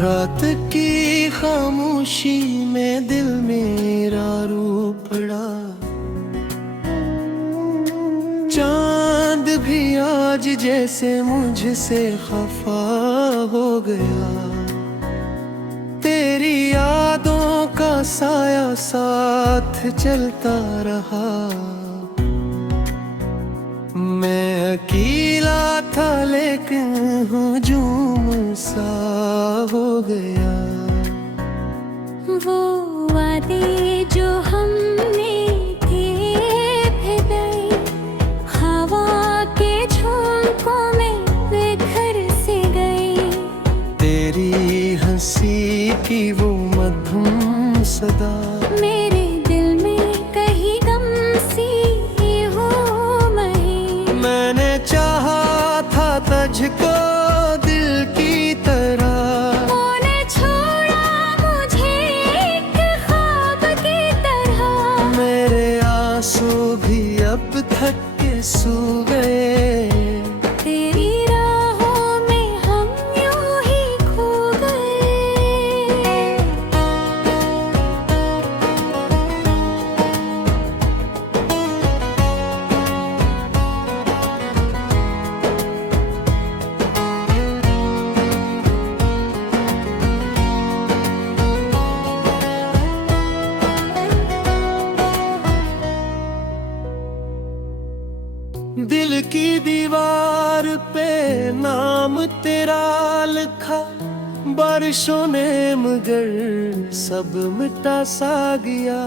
रात की खामोशी में दिल मेरा रो पड़ा। चांद भी आज जैसे मुझसे खफा हो गया। तेरी यादों का साया साथ चलता रहा। मैं अकेला था लेकिन हुजूम सा हो गया। वो वादे जो हमने किए थे गए, हवा के झोंकों में बिखर से गए। तेरी हंसी की वो मधुर सदा मेरे दिल में कहीं गम सी हो मही। मैंने चाहा था तुझको दिल की तरह। तूने छोड़ा मुझे एक ख्वाब की तरह। मेरे आंसू भी अब थक के सो गए। तेरी राहों में हम यूं ही खो गए। दिल की दीवार पे नाम तेरा लिखा। बारिशों ने मगर सब मिटा सा गया।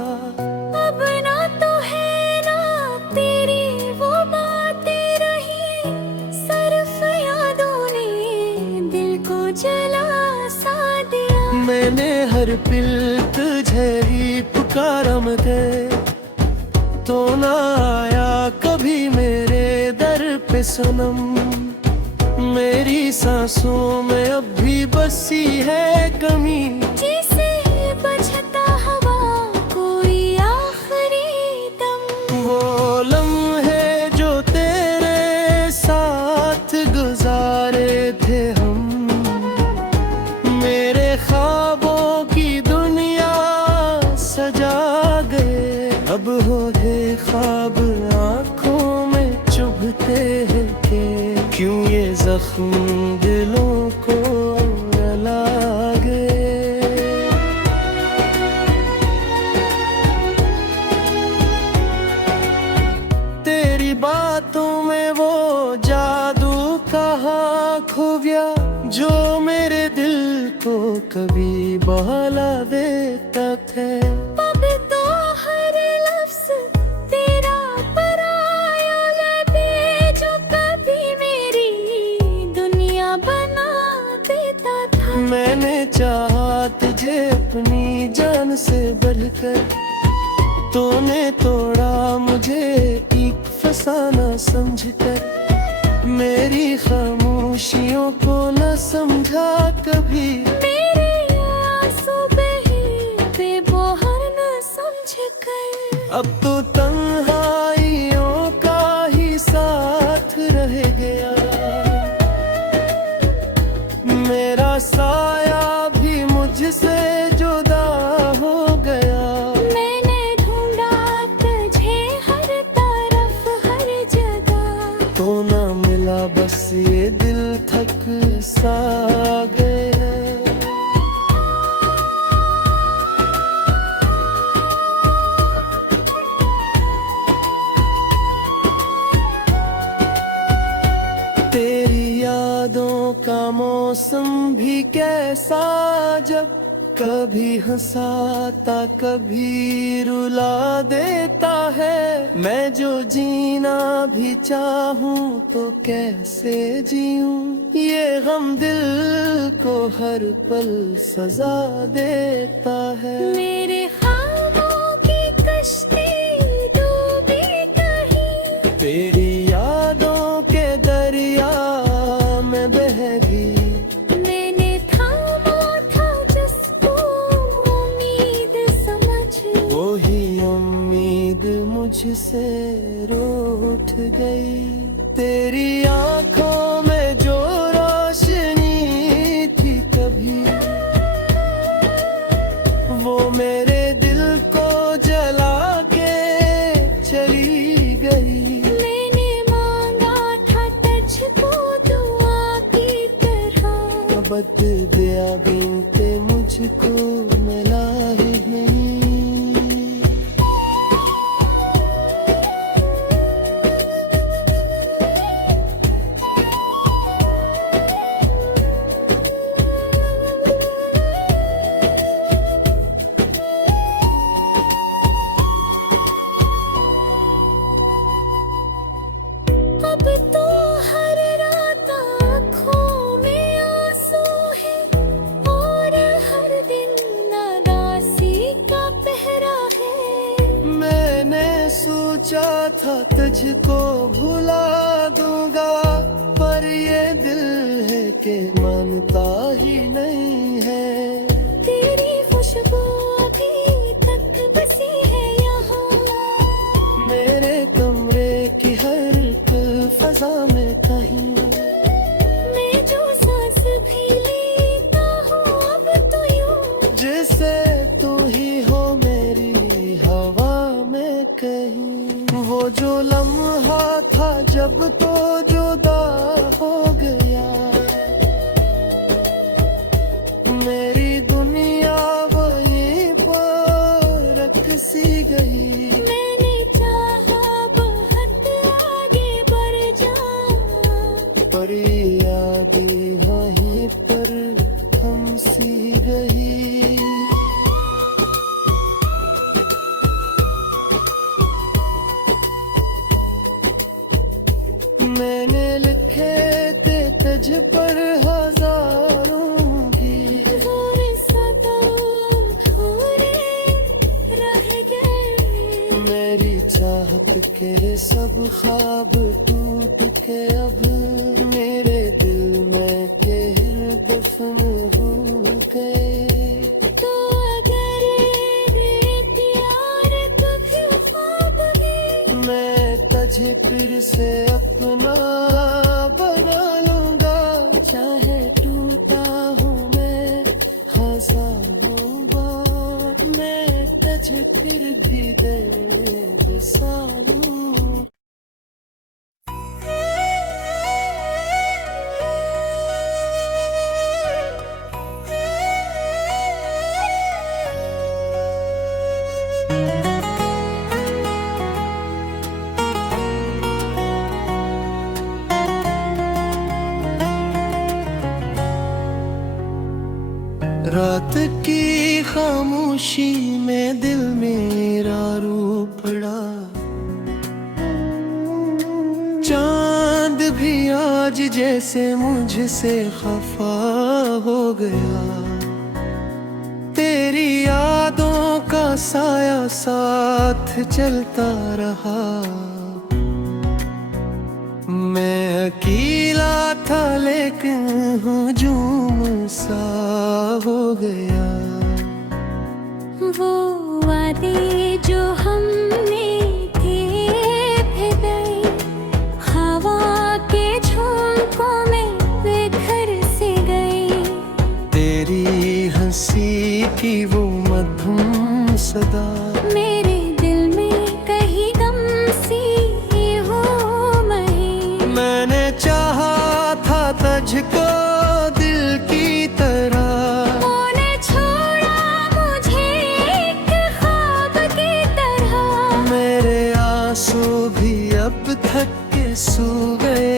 अब ना तो है ना तेरी वो बातें रही। सिर्फ यादों ने दिल को जला सा दिया। मैंने हर पल तुझे ही पुकारा मगर तो ना आया कभी मेरे दर पे सनम। मेरी सांसों में अब भी बसी है कमी। जिसे बचता हवा कोई आखिरी दम। वो लम्हे जो तेरे साथ गुजारे थे हम। मेरे ख्वाबों की दुनिया सजा गए। अब हो गए ख्वाब आँखों में चुभते हैं के क्यों ये जख्म दिलों को रुला गए। तेरी बातों में वो जादू कहाँ खो गया जो मेरे दिल को कभी बहला देता था। अब तो हर लफ्ज़ तेरा पराया लबे जो कभी मेरी दुनिया बना देता था। मैंने चाहा तुझे अपनी जान से बढ़कर। तूने तोड़ा मुझे एक फसाना समझकर। मेरी खामोशियों को न समझा कभी। मेरे आंसू बहे बेबोहर न समझकर। अब तो तन्हाइयों का ही साथ रह गया। मेरा साया भी मुझसे जुदा हो गया। मैंने ढूंढा तुझे हर तरफ हर जगह। तो ना मिला बस ये दिल थक सा गया। तेरी यादों का मौसम भी कैसा जब कभी हंसाता कभी रुला देता है। मैं जो जीना भी चाहूं तो कैसे जीऊं। ये गम दिल को हर पल सजा देता है। मेरे ख्वाबों की कश्ती डूबी कहीं। तेरी यादों के दरिया में बह गई। मैंने थामा था जिसको उम्मीद समझ। वही उम्मीद मुझसे रूठ गई। तेरी आंखों में जो रोशनी थी कभी बददिया बीनते मुझको मिला ही नहीं। अब तो हर रात आँखों में आंसू है और हर दिन नादासी का पहरा है। मैंने सोचा था तुझको भुला दूंगा, पर ये दिल है कि मानता ही नहीं है। तेरी खुशबू अभी तक बसी है यहाँ, मेरे कमरे की हर एक फजा में कहीं। मैं जो सांस भी लेता हूँ अब तो यूं, जैसे तू ही हो मेरी हवा में कहीं। वो जो लम्हा था जब तो जुदा हो गया, मेरी दुनिया वहीं पर रख सी गई। मैंने चाहा बहुत आगे बढ़ जाऊं, पर यादें वहीं पर थम सी गई। मैंने लिखे थे तुझ पर हजारों गीत, और सदा अधूरे रह गए। मेरी चाहत के सब ख्वाब टूट के अब मेरे दिल में के दफन हो गए। तो अगर ये प्यार कभी ख्वाब है, मैं तुझे फिर से अपना बना लूंगा, चाहे टूटा हूँ मैं हजारों बार, मैं तुझे फिर भी दे बसा लूं। रात की खामोशी में दिल मेरा रो पड़ा, चांद भी आज जैसे मुझसे खफा हो गया। तेरी यादों का साया साथ चलता रहा, मैं अकेला था लेकिन हुजूम सा हो गया। वो वादे जो हमने किए थे गए, हवा के झोंकों में बिखर से गए। तेरी हंसी की वो मधुर सदा मेरे दिल में कहीं गम सी हो मैं। मैंने चाहा था तुझको दिल की तरह, तूने छोड़ा मुझे एक ख्वाब की तरह। मेरे आंसू भी अब थक के सो गए।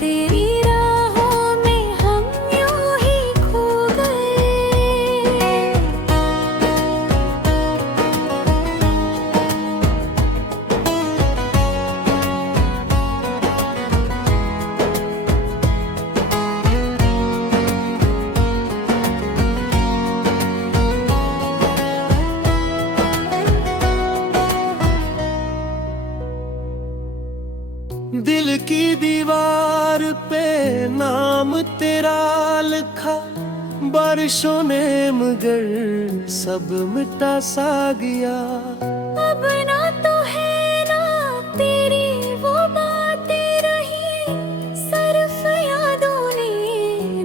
तेरी राहों में हम यूं ही खो गए। दिल की दीवार पे नाम तेरा लिखा, बारिशों ने मगर सब मिटा सा गया। अब ना तो है ना तेरी वो बातें रही, सिर्फ यादों ने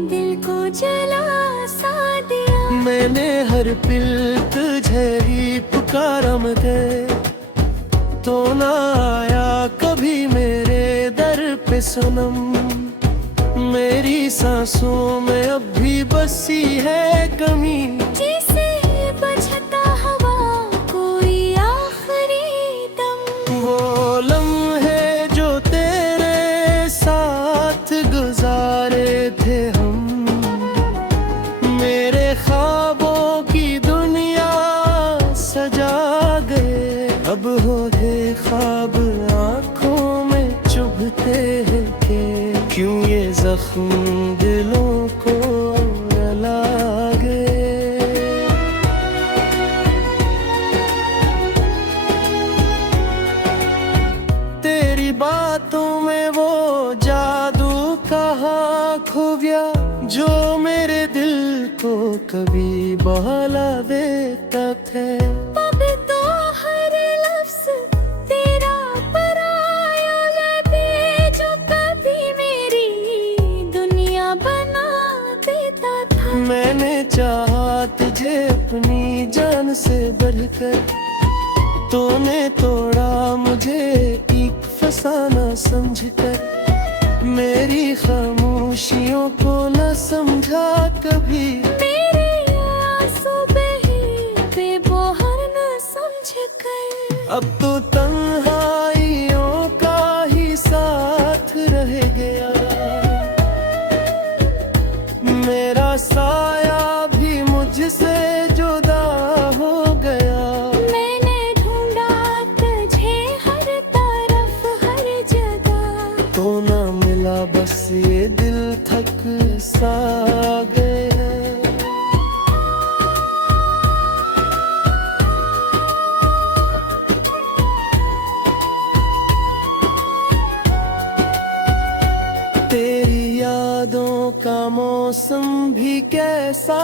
दिल को जला सा दिया। मैंने हर पल तुझे ही पुकारा मगर तो ना आया कभी मेरे दर पे सनम। मेरी सांसों में अब भी बसी है कमी, जिसे बचता हवा कोई आखिरी दम। वो लम्हे जो तेरे साथ गुजारे थे हम, मेरे ख्वाबों की दुनिया सजा गए। अब हो गए ख्वाब आंखों में चुभते हैं के, क्यों ये जख्म दिलों को रुला गए। तेरी बातों में वो जादू कहाँ खो गया, जो मेरे दिल को कभी बहला देता था। अब तो हर लफ्ज़ तेरा पराया लगे, जो कभी मेरी दुनिया बना देता था। मैंने चाहा तुझे अपनी जान से बढ़कर, तूने तोड़ा मुझे एक फसाना समझकर। मेरी खामोशियों को न समझा कभी, मेरे आंसू बहे बेबोहर न समझकर। अब तो तन्हाइयों का ही साथ रह गया। मेरा साया भी मुझसे जुदा हो गया। मैंने ढूंढा तुझे हर तरफ हर जगह, तो ना मिला बस ये दिल थक सा गया। तेरी यादों का मौसम भी कैसा,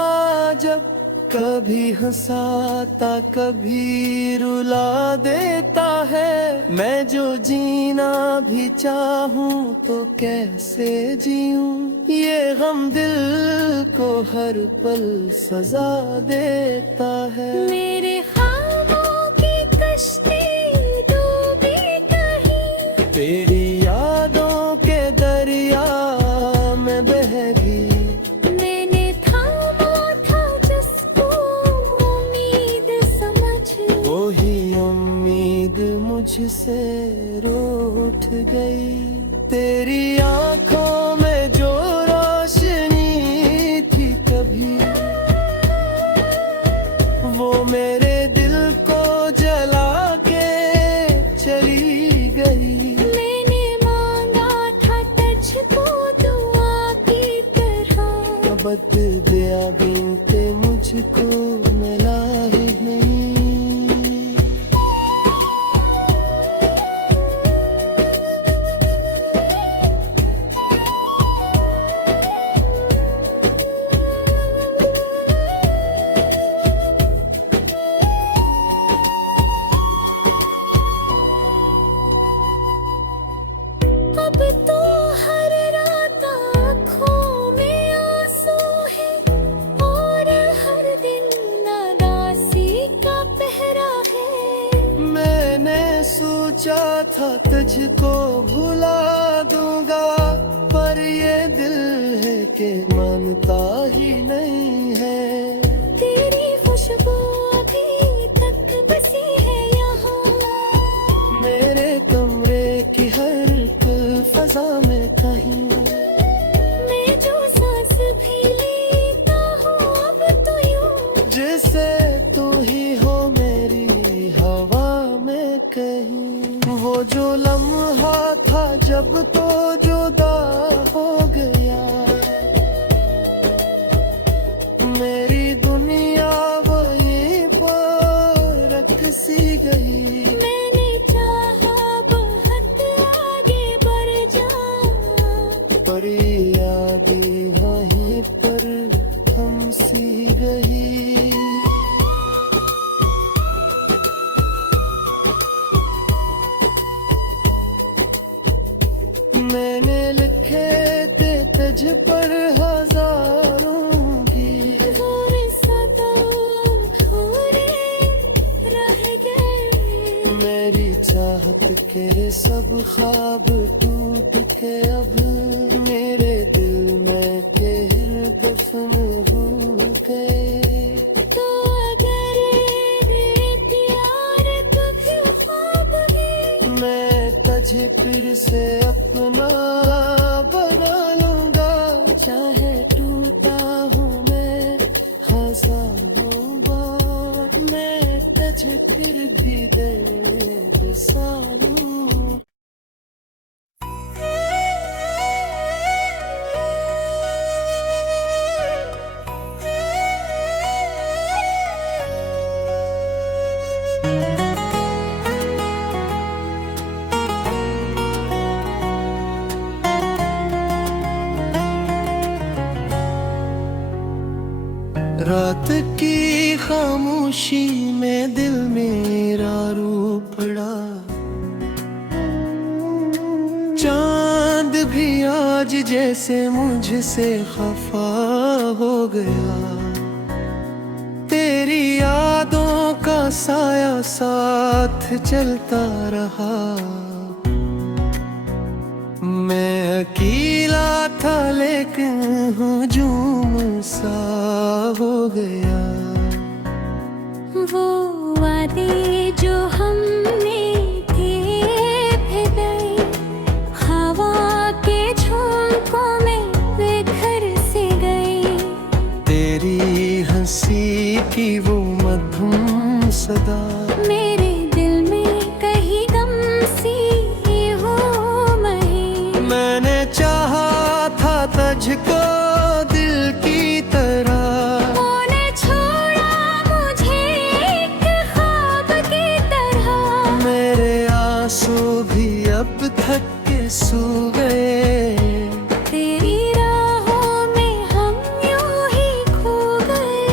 जब कभी हंसाता कभी रुला देता है। मैं जो जीना भी चाहूं तो कैसे जीऊं, ये गम दिल को हर पल सजा देता है। मेरे ख्वाबों की कश्ती डूबी कहीं, तेरी यादों के दरिया में बह गई। मैंने थामा था जिसको उम्मीद समझ, वही उम्मीद मुझसे रूठ गई। तेरी आंखों में जो रोशनी थी कभी, वो मेरे दिल को जला के चली गई। मैंने मांगा था तुझको दुआ की तरह, बदलिया बिनते मुझको मिला ही नहीं। अब तो हर रात आँखों में आंसू है, और हर दिन नादासी का पहरा है। मैंने सोचा था तुझको भुला दूंगा, पर ये दिल है कि मानता ही नहीं है। तेरी खुशबू अभी तक बसी है यहाँ, मेरे कमरे की हर एक फजा में कहीं। मैं जो सांस भी लेता हूँ अब तो यूं, जैसे तू ही हो मेरी हवा में कहीं। वो जो लम्हा था जब तो जुदा हो गया, मेरी दुनिया वहीं पर रख सी गई। मैंने चाहा बहुत आगे बढ़ जाऊं, पर ये आगे वहीं पर हम सी गई। मैंने लिखे थे तुझ पर हजारों गीत, और सदा अधूरे रह गए। मेरी चाहत के सब ख्वाब टूट के अब मेरे दिल मैं के दफन हो गए। तो अगर प्यार कभी ख्वाब है, मैं तुझे फिर से अपना बना लूंगा। चाहे टूटा हूँ मैं हजारों बार, मैं तुझे फिर भी दर्द सालूं। रात की खामोशी में दिल मेरा रो पड़ा। चांद भी आज जैसे मुझसे खफा हो गया। तेरी यादों का साया साथ चलता रहा। मैं अकेला था लेकिन हुजूम सा हो गया। वो वादे जो हमने थे फिजाएं, हवा के झोंकों में बिखर से गए। तेरी हंसी की वो मधुर सदा मेरे दिल में कहीं गम सी हो मही। मैंने चाहा था तुझको दिल की तरह। तूने छोड़ा मुझे एक ख्वाब की तरह। मेरे आंसू भी अब थक के सो गए। तेरी राहों में हम यूं ही खो गए।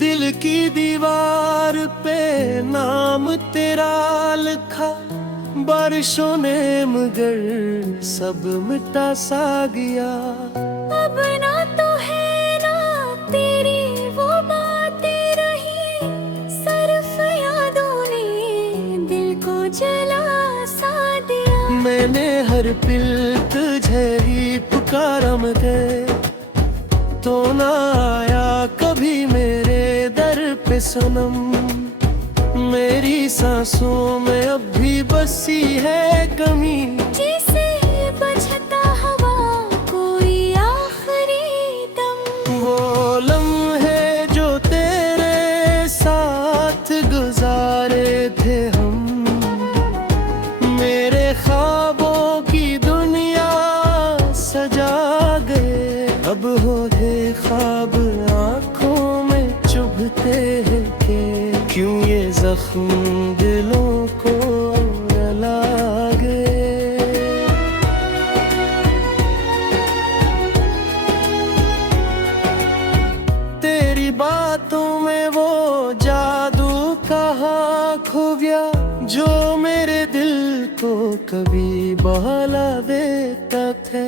दिल की दीवार पे नाम तेरा लिखा। बारिशों ने मगर सब मिटा सा गया। अब ना तो है ना तेरी वो बातें रही। सिर्फ यादों ने दिल को जला सा दिया। मैंने हर पल तुझे ही पुकारा मगर तो ना आया कभी मेरे दर पे सनम। मेरी सांसों में अब भी बसी है कमी। जिसे बचता हवा कोई आखिरी दम। वो लम्हे जो तेरे साथ गुजारे थे हम। मेरे ख्वाबों की दुनिया सजा गए। अब होते ख्वाब आँखों में चुभते हैं कि क्यों ये जख्म दिलों को रुला गए। तेरी बातों में वो जादू कहाँ खो गया जो मेरे दिल को कभी बहला देता था।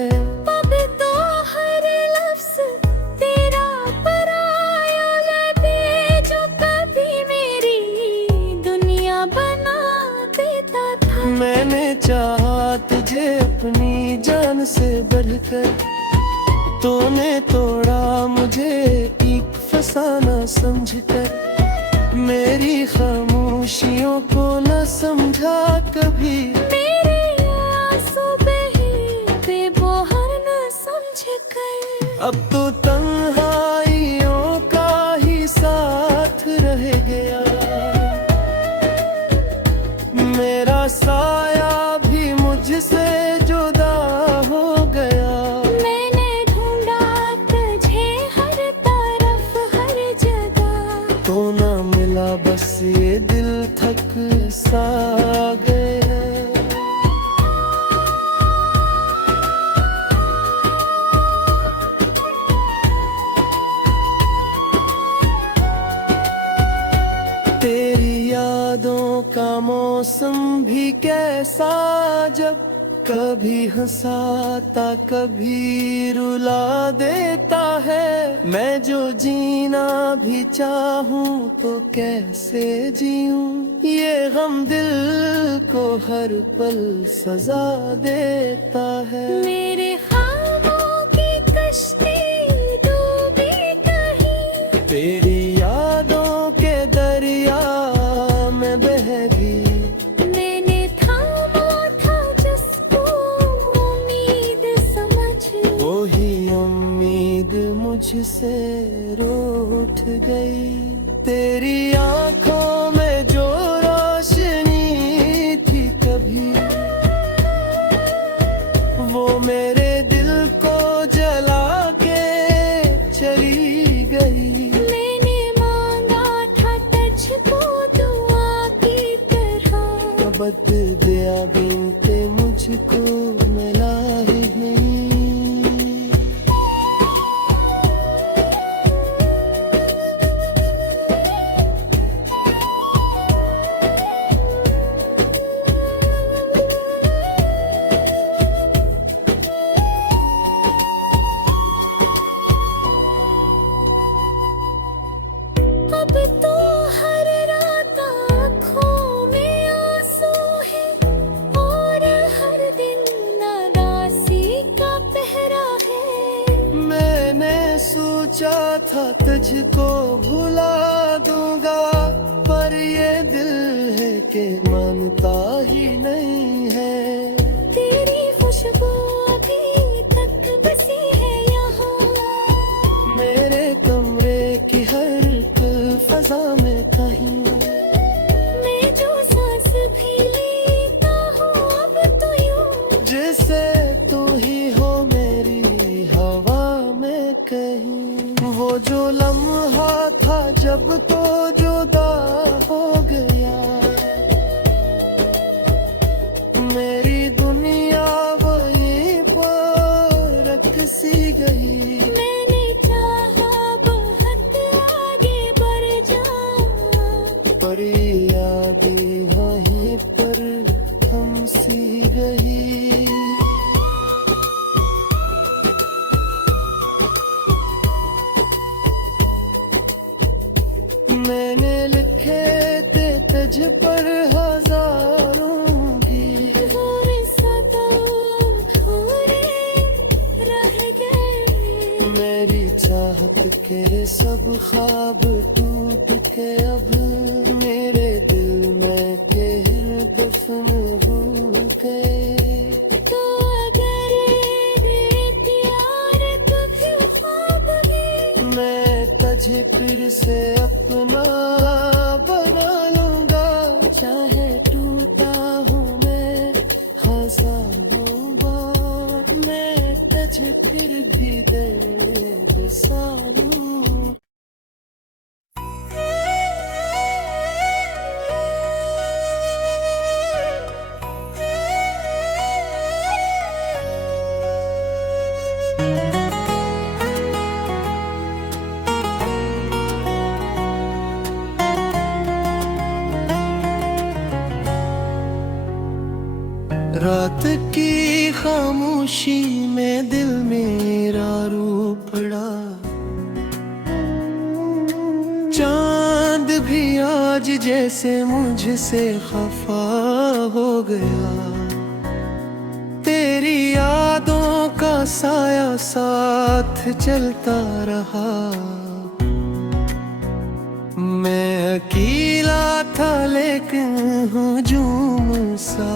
अब तो हर लफ्ज तेरा पराया लबे जो कभी मेरी दुनिया बना देता था। मैंने चाहा तुझे अपनी जान से बढ़कर। तूने तोड़ा मुझे एक फसाना समझकर। मेरी खामोशियों को न समझा कभी। मेरे आंसू बहे बेबोहर न समझकर। अब तो तन्हाइयों का ही साथ रह गया। मेरा साया भी मुझसे जुदा हो गया। मैंने ढूंढा तुझे हर तरफ हर जगह। तो ना मिला बस ये दिल थक सा गया। तेरी याद बरसों का मौसम भी कैसा, जब कभी हंसाता कभी रुला देता है। मैं जो जीना भी चाहूं तो कैसे जीऊं, ये गम दिल को हर पल सजा देता है। मेरे ख्वाबों की कश्ती डूबी कहीं, तेरी यादों के दरिया में बह गई। मैंने थामा था जिसको उम्मीद समझ, वही उम्मीद मुझसे रूठ गई। तेरी आंखों में जो रोशनी थी कभी, वो मेरे दिल को जला के चली गई। मैंने मांगा था तुझको दुआ की तरह, बददिया बिनते मुझको मिला ही नहीं। अब तो हर रात आँखों में आंसू है, और हर दिन नादासी का पहरा है। मैंने सोचा था तुझको भुला दूंगा, पर ये दिल है कि मानता ही नहीं है। तेरी खुशबू अभी तक बसी है यहाँ, मेरे कमरे की हर फजा में कहीं। मैं जो सांस भी लेता हूँ अब तो यूं, जैसे तू ही हो मेरी हवा में कहीं। वो जो लम्हा था जब तो जुदा हो गया, मेरी दुनिया वहीं पर रख सी गई। मैंने चाहा बहुत आगे बढ़ जाऊं, पर यादें वहीं पर थम सी गई। मैंने लिखे थे तुझ पर हजारों गीत, थोड़े सदा थोड़े रह गए। मेरी चाहत के सब ख्वाब टूट के अब मेरे दिल में के दफन हो गए। तो अगर मेरे प्यार कभी ख्वाब है, मैं तुझे फिर से अपना बना लूंगा। चाहे टूटा हूँ मैं हजारों बार, मैं तुझे फिर भी दर्द सानूं। रात की खामोशी में दिल मेरा रो पड़ा, चांद भी आज जैसे मुझसे खफा हो गया। तेरी यादों का साया साथ चलता रहा, मैं अकेला था लेकिन हुजूम सा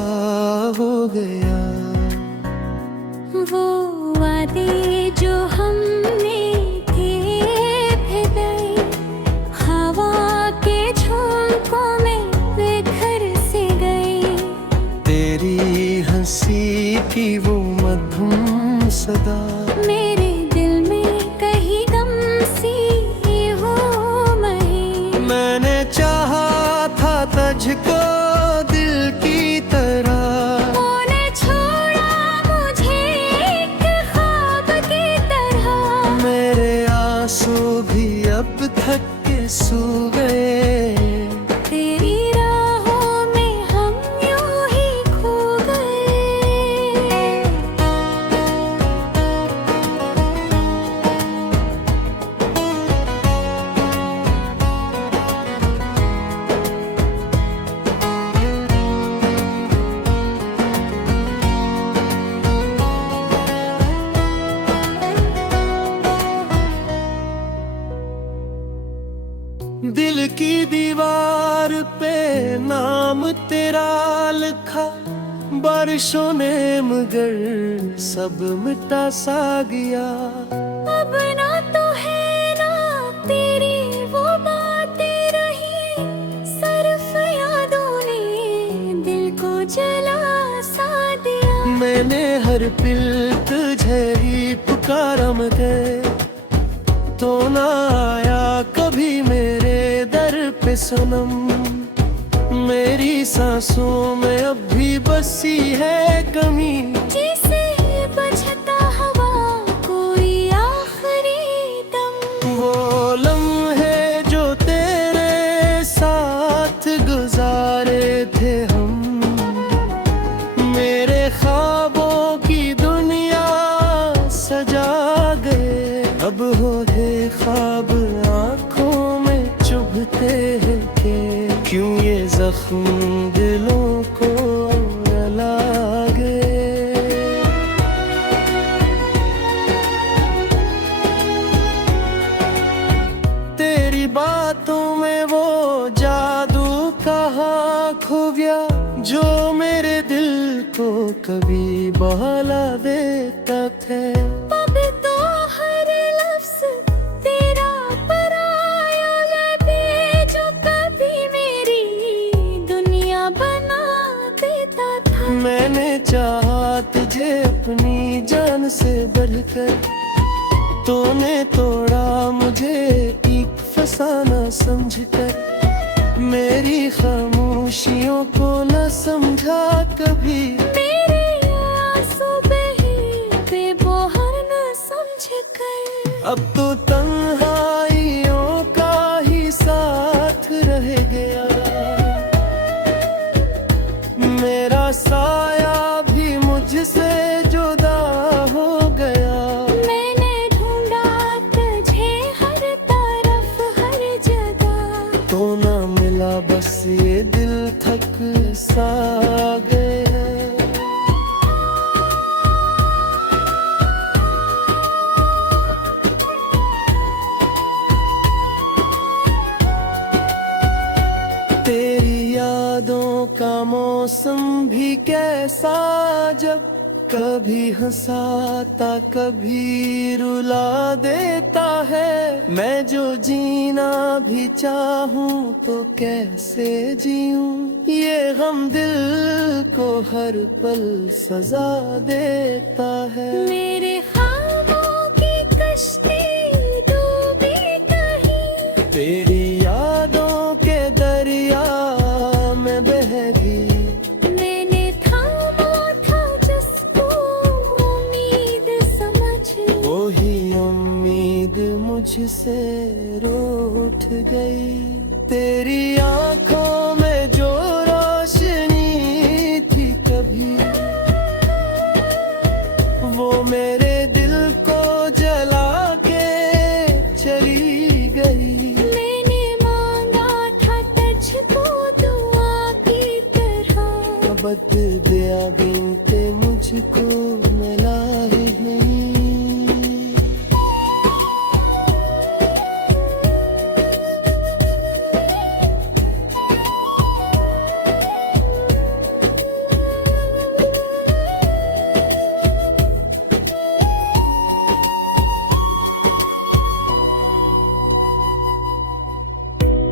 हो गया। वो वादे जो हमने किए थे गए, हवा के झोंकों में बिखर से गए। तेरी हंसी की वो मधुर सदा मेरे दिल में कहीं गम सी हो मही। मैंने चाहा था तुझको दिल की तरह, तूने छोड़ा मुझे एक ख्वाब की तरह। मेरे आंसू भी अब थक के सो गए। तेरी राहों दिल की दीवार पे नाम तेरा लिखा, बारिशों ने मगर सब मिटा सा गया। अब ना तो है ना तेरी वो बातें रही, सिर्फ यादों ने दिल को जला सा दिया। मैंने हर पल तुझे पुकारा मगर तो ना आया कभी मेरे दर पे सनम। मेरी सांसों में अब भी बसी है कमी, जिसे बचता हवा कोई आखिरी दम। वो लम्हे जो तेरे साथ गुजारे थे हम, मेरे ख्वाबों की दुनिया सजा गए। अब हो रहे ख्वाब आंखों में चुभते हैं कि क्यों ये जख्म दिलों को रुला गए। तेरी बातों में वो जादू कहाँ खो गया, जो मेरे दिल को कभी बहला देता था। अब तो हर लफ्ज तेरा पराया लगे, जो कभी मेरी दुनिया बना देता था। मैंने चाहा तुझे अपनी जान से बढ़कर, तूने तोड़ा मुझे एक फसाना समझकर। मेरी खामोशियों को न समझा कभी, मेरे आंसू बहे बेबोहर न समझकर। अब तो तन्हाइयों का ही साथ रह गया। मेरा साया भी मुझसे जुदा हो गया। मैंने ढूंढा तुझे हर तरफ हर जगह, तो ना मिला बस ये दिल थक सा गया। तेरी यादों का मौसम भी कैसा, जब कभी हंसाता कभी रुला देता है। मैं जो जीना भी चाहूं तो कैसे जीऊं, ये गम दिल को हर पल सजा देता है। मेरे ख्वाबों की कश्ती डूबी कहीं, तेरी यादों के दरिया में बह गई। मैंने थामा था जिसको उम्मीद समझ, वही उम्मीद मुझसे रूठ गई। तेरी आंखों में जो रोशनी थी कभी, वो मेरे दिल को जला के चली गई। मैंने मांगा था तुझको दुआ की तरह, बदलिया बिनते मुझको मिला ही नहीं।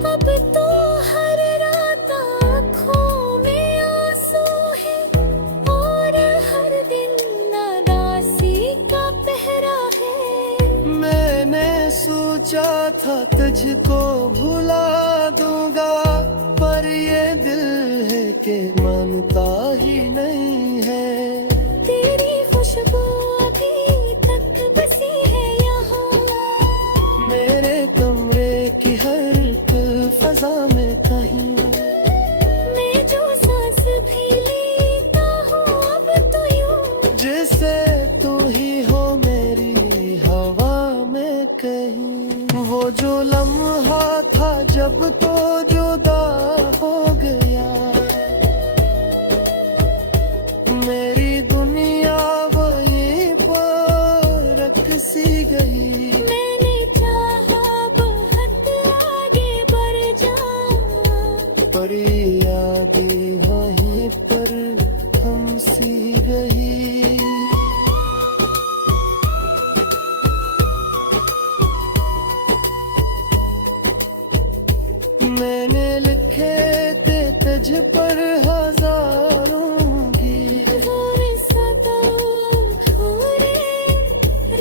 अब तो हर रात आँखों में आंसू है, और हर दिन नादासी का पहरा है। मैंने सोचा था तुझको भुला दूंगा, पर ये दिल है कि मानता ही नहीं है। तेरी खुशबू अभी तक बसी है यहाँ, मेरे कमरे की हर एक फजा में कहीं। मैं जो सांस भी लेता हूँ अब तो यूं, जैसे तू ही हो मेरी हवा में कहीं। वो जो लम्हा था जब तो जुदा हो गया, मेरी दुनिया वहीं पर रख सी गई। मैंने चाहा बहुत आगे पर हजारों की जोर सताओ थोड़े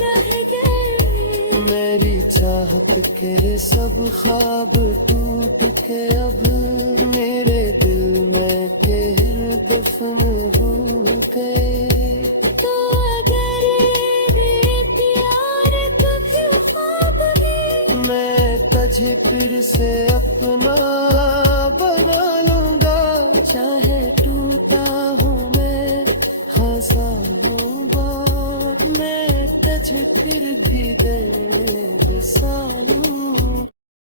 रह गए। मेरी चाहत के सब ख्वाब टूट के अब मेरे दिल में के दफन हो गए। तो अगर ये प्यार कभी ख्वाब है, मैं तुझे फिर से अपना बना लूंगा। चाहे टूटा हूँ मैं हजारों बार मैं तुझे फिर भी दे सालों